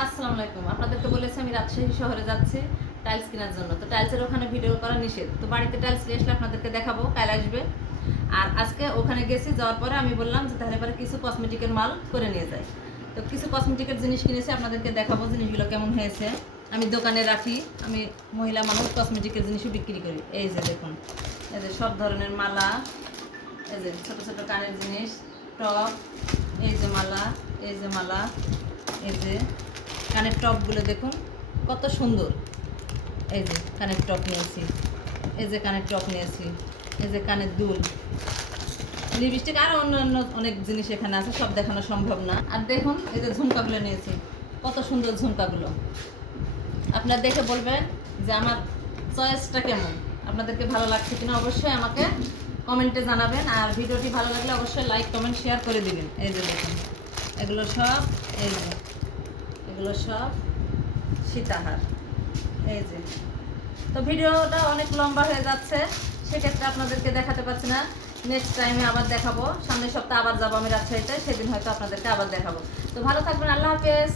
আসসালামু আলাইকুম। আপনাদেরকে বলেছি আমি রাজশাহী শহরে যাচ্ছি টাইলস কেনার জন্য। তো টাইলসের ওখানে ভিডিও করা নিষেধ। তো বাড়িতে টাইলস নিয়ে আসলে আপনাদেরকে দেখাবো, কাল আসবে। আর আজকে ওখানে গেছি, যাওয়ার পরে আমি বললাম যে তাহলে পরে কিছু কসমেটিকের মাল করে নিয়ে যাই। তো কিছু কসমেটিকের জিনিস কিনেছি, আপনাদেরকে দেখাবো জিনিসগুলো কেমন হয়েছে। আমি দোকানে রাখি, আমি মহিলা মানুষ কসমেটিকের জিনিসও বিক্রি করি। এই যে দেখুন, এই যে সব ধরনের মালা, এই যে ছোটো ছোটো কানের জিনিস, টপ, এই যে মালা, এই যে মালা, এই যে কানের টপগুলো দেখুন কত সুন্দর। এই যে কানের টপ নিয়েছি, এই যে কানের টপ নিয়েছি, এই যে কানের দুল, লিপস্টিক, আর অন্যান্য অনেক জিনিস এখানে আছে, সব দেখানো সম্ভব না। আর দেখুন এই যে ঝুমকাগুলো নিয়েছি, কত সুন্দর ঝুমকাগুলো। আপনারা দেখে বলবেন যে আমার চয়েসটা কেমন, আপনাদেরকে ভালো লাগছে কিনা অবশ্যই আমাকে কমেন্টে জানাবেন। আর ভিডিওটি ভালো লাগলে অবশ্যই লাইক কমেন্ট শেয়ার করে দিবেন। এই যে দেখুন এগুলো সব, এই যে এগুলো সব সীতাহার। এই যে, তো ভিডিওটা অনেক লম্বা হয়ে যাচ্ছে, সেক্ষেত্রে আপনাদেরকে দেখাতে পারছি না। নেক্সট টাইমে আবার দেখাবো, সামনের সপ্তাহে আবার যাবো আমি রাজশাহীতে, সেদিন হয়তো আপনাদেরকে আবার দেখাবো। তো ভালো থাকবেন, আল্লাহ হাফেজ।